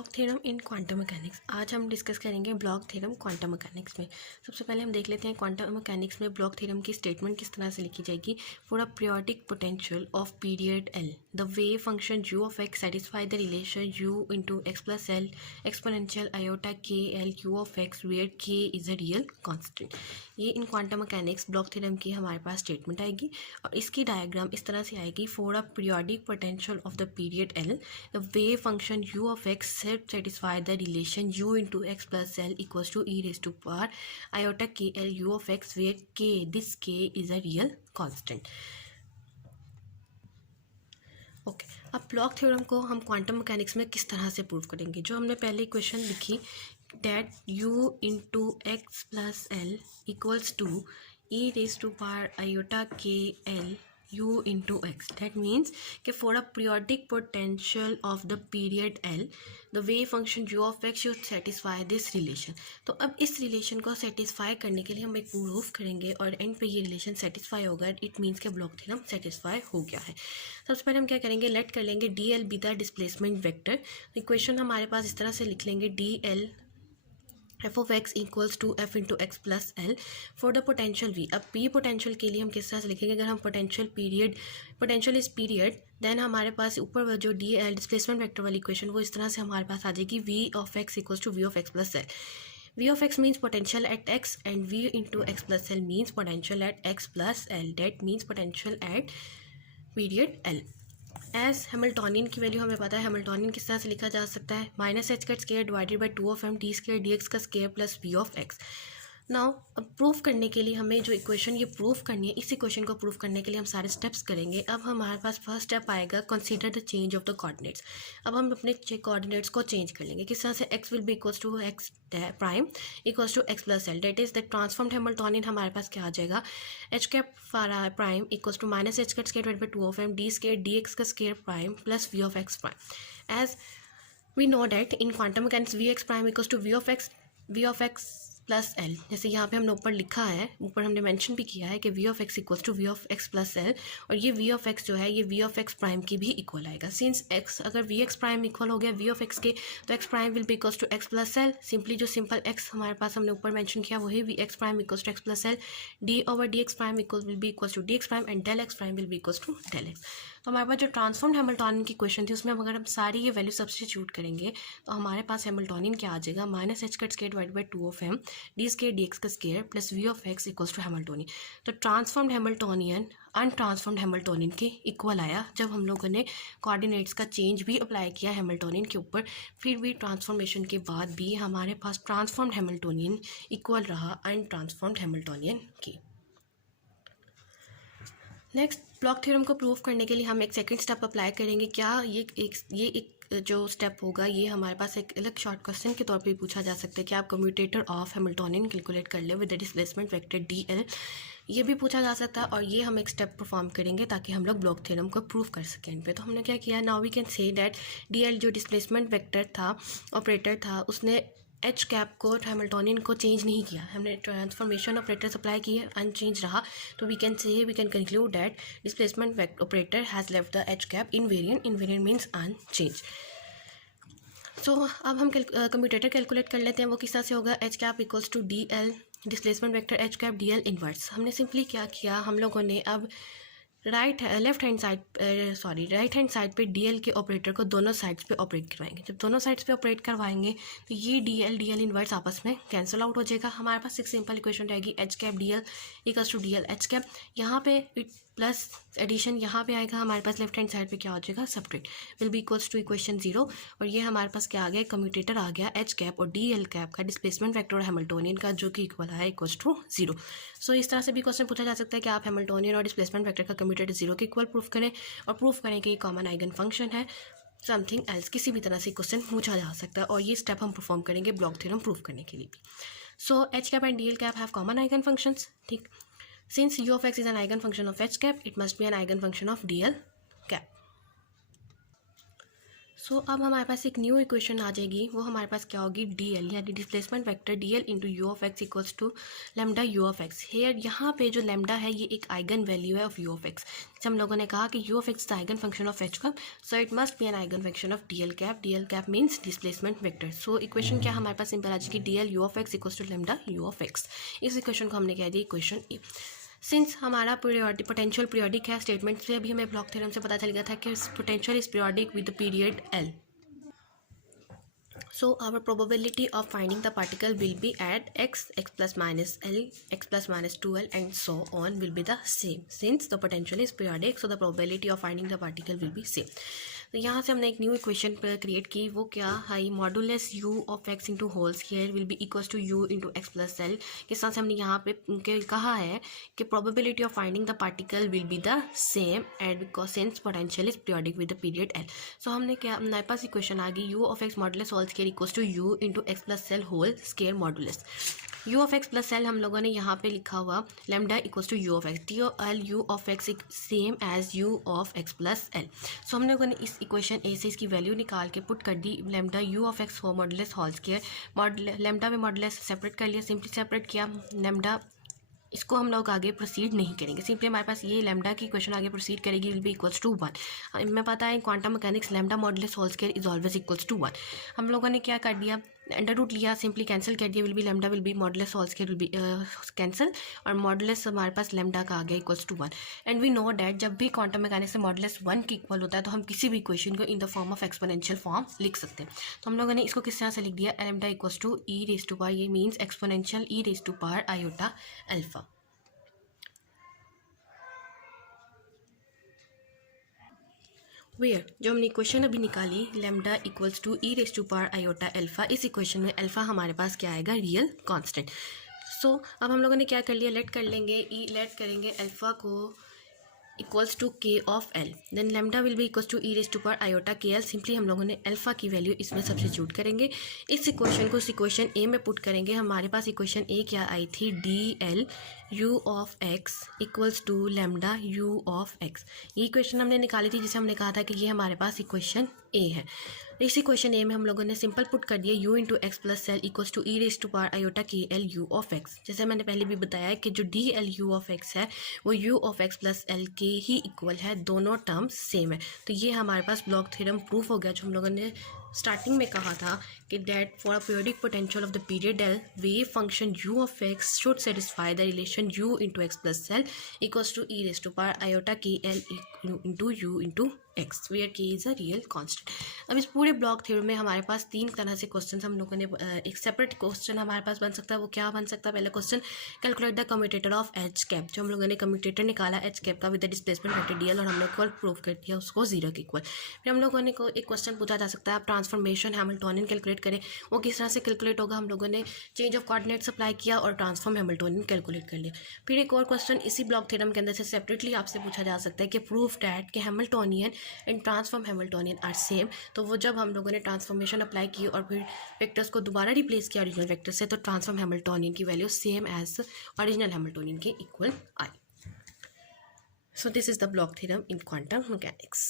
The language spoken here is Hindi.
Block theorem in quantum mechanics. आज हम डिस्कस करेंगे ब्लॉक थ्योरम क्वांटम मैकेनिक्स में। सबसे पहले हम देख लेते हैं क्वांटम मैकेनिक्स में ब्लॉक थ्योरम की स्टेटमेंट किस तरह से लिखी जाएगी। For a periodic potential of period L the wave function U of X satisfy the relation U into x plus L exponential iota के L Q of X where K is a real constant. ये in quantum mechanics Bloch theorem की हमारे पास स्टेटमेंट आएगी और इसकी डायग्राम इस तरह से आएगी। For a periodic potential of the period L the wave function u of x satisfy the relation u into x plus l equals to e raised to power iota k l u of x where k this k is a real constant। Okay अब ब्लॉक थ्योरम को हम क्वांटम मैकेनिक्स में किस तरह से प्रूव करेंगे। जो हमने पहले इक्वेशन लिखी that u into x plus L equals to e raised to power iota k l u into x। that means कि for a periodic potential of the period L the wave function u of x should satisfy this relation। तो अब इस रिलेशन को सेटिस्फाई करने के लिए हम एक प्रूफ करेंगे और एंड पे ये रिलेशन सेटिस्फाई होगा। इट मीन्स कि ब्लॉक थ्योरम सेटिस्फाई हो गया है। सबसे पहले हम क्या करेंगे, लेट कर लेंगे d l be the displacement vector. Equation हमारे पास इस तरह से लिख लेंगे d l f of x equals to f into x plus l for the potential v. अब पी पोटेंशियल के लिए हम किस तरह से लिखेंगे, अगर हम पोटेंशियल इज पीरियड देन हमारे पास ऊपर जो डी एल डिस्प्लेसमेंट वेक्टर वाली इक्वेशन वो इस तरह से हमारे पास आ जाएगी v of x equals to we of x plus l. V of x means potential at x and v into x plus l means potential at x plus L. That means potential at period l. As Hamiltonian की वैल्यू हमें पता है, हैमिल्टोनियन किस तरह से लिखा जा सकता है, माइनस एच का square divided by 2 D square D X का square plus V of X. Now अब प्रूफ करने के लिए हमें जो इक्वेशन ये प्रूफ करनी है, इस इक्वेशन को प्रूफ करने के लिए हम सारे स्टेप्स करेंगे। अब हमारे पास फर्स्ट स्टेप आएगा consider the change of the coordinates. अब हम अपने कोऑर्डिनेट्स को चेंज कर लेंगे किस तरह से, X will be equals to X prime equals to x plus L. That is the transformed Hamiltonian हमारे पास क्या आ जाएगा, H cap prime equals to minus H का square divided by 2 D square D X का square prime plus V of X prime. As we know that in quantum mechanics V x prime equals to we of x plus L. जैसे यहाँ पे हमने ऊपर लिखा है, ऊपर हमने मेंशन भी किया है कि v of x equals to we of x plus l, और ये वी ऑफ एक्स जो है ये वी ऑफ एक्स प्राइम की भी इक्वल आएगा। सिंस एक्स अगर वी एक्स प्राइम इक्वल हो गया वी ऑफ एक्स के, तो x prime will be equals to x plus l. Simply जो सिंपल एक्स हमारे पास हमने ऊपर मेंशन किया वही v x prime equals to x plus l. D over d x prime will be equals to d x prime and del x prime will be equals to del x. तो हमारे पास जो ट्रांसफॉर्म्ड हैमिल्टोनियन की क्वेश्चन थी उसमें अगर हम सारी ये वैल्यू सब्स्टिट्यूट करेंगे तो हमारे पास हैमिल्टोनियन क्या आ जाएगा, माइनस एच का square divided by 2 D square D X का square plus V of x equals to Hamiltonian. तो ट्रांसफॉर्म्ड हैमिल्टोनियन अनट्रांसफॉर्म्ड हैमिल्टोनियन के इक्वल आया जब हम लोगों ने कोऑर्डिनेट्स का चेंज भी अप्लाई किया हैमिल्टोनियन के ऊपर। फिर भी ट्रांसफॉर्मेशन के बाद भी हमारे पास ट्रांसफॉर्म्ड हैमिल्टोनियन इक्वल रहा अनट्रांसफॉर्म्ड हैमिल्टोनियन की। नेक्स्ट ब्लॉक थ्योरम को प्रूव करने के लिए हम एक सेकंड स्टेप अप्लाई करेंगे। क्या ये एक जो स्टेप होगा ये हमारे पास एक अलग शॉर्ट क्वेश्चन के तौर पे पूछा जा सकता है कि आप कम्यूटेटर ऑफ हैमिल्टोनियन कैलकुलेट कर ले with the displacement vector d L. ये भी पूछा जा सकता है और ये हम एक स्टेप परफॉर्म करेंगे ताकि हम लोग ब्लॉक थ्योरम को प्रूव कर सकें। पे तो हमने क्या किया, now we can say that D L जो डिस्प्लेसमेंट वेक्टर था ऑपरेटर था उसने एच कैप को हैमिल्टोनियन को चेंज नहीं किया, हमने ट्रांसफॉर्मेशन ऑपरेटर अप्लाई किए अनचेंज रहा। तो we can conclude that displacement operator has left the H cap invariant means unchange. So अब हम कम्यूटेटर कैलकुलेट कर लेते हैं। वो किस तरह से होगा, h cap equals to d l displacement vector h cap d l inverse. हमने सिंपली क्या किया, हम लोगों ने अब राइट हैंड साइड पे डीएल के ऑपरेटर को दोनों साइड्स पे ऑपरेट करवाएंगे। जब दोनों साइड्स पे ऑपरेट करवाएंगे तो ये डीएल इनवर्स आपस में कैंसिल आउट हो जाएगा। हमारे पास एक सिंपल इक्वेशन रहेगी h cap d l equals to d l h cap. यहाँ पे प्लस एडिशन यहाँ पे आएगा, हमारे पास लेफ्ट हैंड साइड पे क्या हो जाएगा, subtract will be equals to equation 0। और ये हमारे पास क्या आ गया, कम्यूटेटर आ गया एच कैप और डीएल कैप का डिस्प्लेसमेंट वेक्टर और हैमिल्टोनियन का जो कि इक्वल है इक्वल्स टू 0। सो इस तरह से भी क्वेश्चन पूछा जा सकता है कि आप हैमिल्टोनियन और डिस्प्लेसमेंट वेक्टर का कम्यूटेटर 0 के इक्वल प्रूफ करें और प्रूफ करें कि कॉमन आइगन फंक्शन है। समथिंग एल्स किसी भी तरह से क्वेश्चन पूछा जा सकता है और ये स्टेप हम परफॉर्म करेंगे ब्लॉक थ्योरम प्रूफ करने के लिए भी। So H cap and DL cap have common eigen functions. ठीक, since u of x is an eigenfunction of h cap, it must be an eigenfunction of dl cap. सो अब हमारे पास एक न्यू इक्वेशन आ जाएगी, वो हमारे पास क्या होगी, डी एल यानी displacement vector d l into u of x equals to lambda u of x. Here यहाँ पे जो लेमडा है ये एक आइगन वैल्यू है ऑफ यू ऑफ एक्स। जैसे हम लोगों ने कहा कि u of x the eigenfunction of h cap, so it must be an eigenfunction of d l cap means displacement vector. So equation क्या हमारे पास सिंपल आ जाएगी, d l you of x equals to lambda u of x. इस इक्वेशन को हमने कह दिया इक्वेशन ए। सिंस हमारा पोटेंशियल पीरियोडिक है, स्टेटमेंट से अभी हमें ब्लॉक थ्योरम से पता चल गया था कि potential is periodic with the period L. So our probability of finding the particle will be at x plus minus L, x plus minus 2L and so on will be the same. Since the potential is periodic, so the probability of finding the particle will be same. तो यहाँ से हमने एक न्यू इक्वेशन क्रिएट की, वो क्या है, modulus u of x into whole square will be equals to u into x plus L. के साथ हमने यहाँ पे कहा है कि probability of finding the particle will be the same and because since potential is periodic with the period L. So हमने क्या, हमारे पास इक्वेशन आ गई u of x modulus whole square equals to u into x plus L whole square modulus. u of x plus L हम लोगों ने यहाँ पे लिखा हुआ lambda equals to U of X, T L you of X same as U of x plus L. So हम लोगों ने इस इक्वेशन ए से इसकी वैल्यू निकाल के पुट कर दी, लेमडा यू ऑफ एक्स हो मॉडुलस होल स्क्वायर, लेमडा में मॉडुलस सेपरेट कर लिया, सिंपली सेपरेट किया लेमडा। इसको हम लोग आगे प्रोसीड नहीं करेंगे, सिंपली हमारे पास ये लेमडा की इक्वेशन आगे प्रोसीड करेगी विल बी इक्वल्स टू 1। हमें पता है quantum mechanics lambda modulus whole square is always equals to 1। हम लोगों ने क्या कर दिया, अंडर रूट लिया, सिंपली कैंसिल कर दिया, will be lambda will be modulus whole square will be cancel और मॉडुलस हमारे पास लेमडा का आ गया equals to 1। And we know that जब भी क्वांटम मैकेनिक्स में मॉडुलस 1 के इक्वल होता है तो हम किसी भी इक्वेशन को in the form of exponential form लिख सकते हैं। तो हम लोगों ने इसको किस तरह से लिख दिया, lambda equals to E raise to power, ये means exponential E raise to power iota alpha. Where जो हमने इक्वेशन अभी निकाली lambda equals to E raise to power iota alpha, इस इक्वेशन में अल्फा हमारे पास क्या आएगा, रियल कांस्टेंट। सो अब हम लोगों ने क्या कर लिया, लेट कर लेंगे लेट करेंगे अल्फा को equals to k of l, then lambda will be equals to E raise to power iota के एल। सिंपली हम लोगों ने अल्फा की वैल्यू इसमें सब्स्टिट्यूट करेंगे, इस इक्वेशन को इस इक्वेशन ए में पुट करेंगे। हमारे पास इक्वेशन ए क्या आई थी, d l you of x equals to lambda u of x. ये इक्वेशन हमने निकाली थी जिसे हमने कहा था कि ये हमारे पास इक्वेशन ए है। इस इक्वेशन ए में हम लोगों ने सिंपल पुट कर दिया u into x plus L equals to E raise to power iota के एल यू ऑफ एक्स। जैसे मैंने पहले भी बताया कि जो d l you of x है वो u of x plus L के ही इक्वल है, दोनों टर्म्स सेम है। तो ये हमारे पास ब्लॉक थ्योरम प्रूफ हो गया, जो हम लोगों ने स्टार्टिंग में कहा था कि that for a periodic potential of the period L wave function u of X should satisfy the relation u into x plus L equals to E raise to power iota के L into U into X where K is a real constant. अब इस पूरे ब्लॉक थ्योरम में हमारे पास 3 तरह से क्वेश्चन हम लोगों ने, एक सेपरेट क्वेश्चन हमारे पास बन सकता है, वो क्या बन सकता है, पहला question calculate the commutator of H cap, जो हम लोगों ने कम्यूटेटर निकाला एच कैप का with the displacement vector d L और हमने इक्वल प्रूव कर दिया उसको 0 के इक्वल। फिर हम लोगों ने एक क्वेश्चन पूछा जा सकता है, आप ट्रांसफॉर्मेशन हैमिल्टोनियन कैलकुलेट करें, वो किस तरह से कैलकुलेट होगा। हम लोगों ने चेंज ऑफ कोऑर्डिनेट्स अप्लाई किया और ट्रांसफॉर्म हैमिल्टोनियन कैलकुलेट कर लिया। फिर एक और क्वेश्चन इसी ब्लॉक थ्योरम के अंदर से सेपरेटली आपसे पूछा जा सकता है कि प्रूफ डैट कि Hamiltonian and transform Hamiltonian are same. तो वो जब हम लोगों ने ट्रांसफॉर्मेशन अप्लाई की और फिर वेक्टर्स को दोबारा रिप्लेस किया ओरिजिनल वेक्टर से, तो ट्रांसफॉर्म हैमिल्टोनियन की value same as original Hamiltonian के इक्वल आई। So this is the Bloch theorem in quantum mechanics.